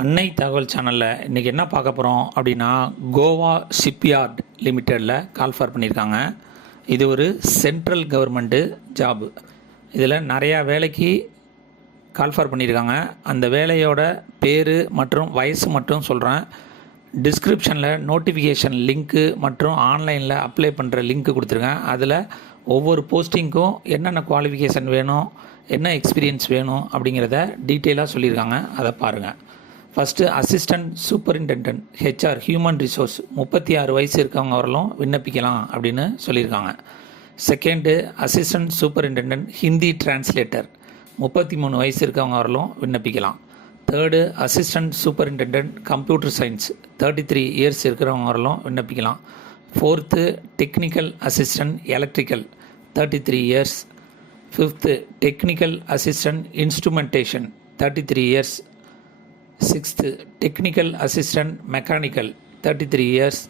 அன்னை தகவல் சேனலில் இன்றைக்கி என்ன பார்க்க போகிறோம் அப்படின்னா, கோவா ஷிப்யார்ட் லிமிட்டெடில் கால்ஃபார் பண்ணியிருக்காங்க. இது ஒரு சென்ட்ரல் கவர்மெண்ட்டு ஜாபு. இதில் நிறையா வேலைக்கு கால்ஃபார் பண்ணியிருக்காங்க. அந்த வேலையோட பேர் மற்றும் வயசு மட்டும் சொல்கிறேன். டிஸ்கிரிப்ஷனில் நோட்டிஃபிகேஷன் லிங்க்கு மற்றும் ஆன்லைனில் அப்ளை பண்ணுற லிங்க்கு கொடுத்துருக்கேன். அதில் ஒவ்வொரு போஸ்டிங்க்கும் என்னென்ன குவாலிஃபிகேஷன் வேணும், என்ன எக்ஸ்பீரியன்ஸ் வேணும் அப்படிங்கிறத டீட்டெயிலாக சொல்லியிருக்காங்க. அதை பாருங்கள். First assistant superintendent HR human resource 36 வயசு இருக்கவங்க வரலும் விண்ணப்பிக்கலாம் அப்படின்னு சொல்லியிருக்காங்க. Second assistant superintendent Hindi translator 33 வயசு இருக்கவங்க வரலும் விண்ணப்பிக்கலாம். Third assistant superintendent computer science 33 years இருக்கிறவங்க வரலும் விண்ணப்பிக்கலாம். Fourth technical assistant electrical 33 years. Fifth technical assistant instrumentation 33 years. Sixth technical assistant mechanical 33 years.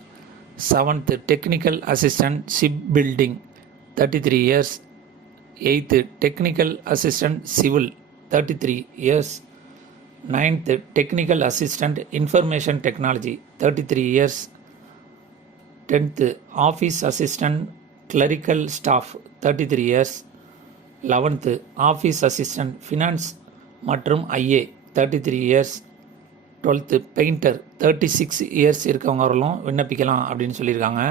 Seventh technical assistant shipbuilding 33 years. Eighth technical assistant civil 33 years. Ninth technical assistant information technology 33 years. Tenth office assistant clerical staff 33 years. 11th office assistant finance மற்றும் IA 33 years. 12th painter 36 years இருக்கவங்க வரலும் விண்ணப்பிக்கலாம் அப்படின்னு சொல்லியிருக்காங்க.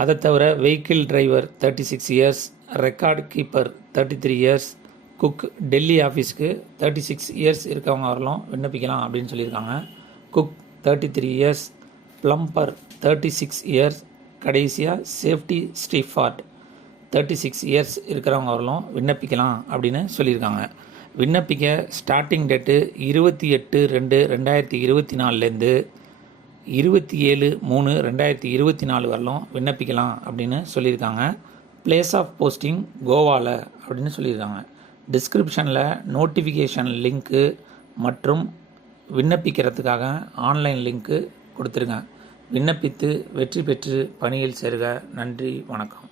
அதை தவிர vehicle driver 36 years. Record keeper 33 years. Cook Delhi ஆஃபீஸ்க்கு 36 years இருக்கவங்க வரலும் விண்ணப்பிக்கலாம் அப்படின்னு சொல்லியிருக்காங்க. Cook 33 years. Plumber 36 years. கடைசியாக சேஃப்டி ஸ்டீஃபார்ட் 36 இயர்ஸ் இருக்கிறவங்க வரலும் விண்ணப்பிக்கலாம் அப்படின்னு சொல்லியிருக்காங்க. விண்ணப்பிக்க ஸ்டார்டிங் டேட்டு 28/2/2024 27/3/2024 வரலும் விண்ணப்பிக்கலாம் அப்படின்னு சொல்லியிருக்காங்க. பிளேஸ் ஆஃப் போஸ்டிங் கோவாவில் அப்படின்னு சொல்லியிருக்காங்க. டிஸ்கிரிப்ஷனில் நோட்டிஃபிகேஷன் லிங்க்கு மற்றும் விண்ணப்பிக்கிறதுக்காக ஆன்லைன் லிங்க்கு கொடுத்துருங்க. விண்ணப்பித்து வெற்றி பெற்று பணியில் சேருக. நன்றி, வணக்கம்.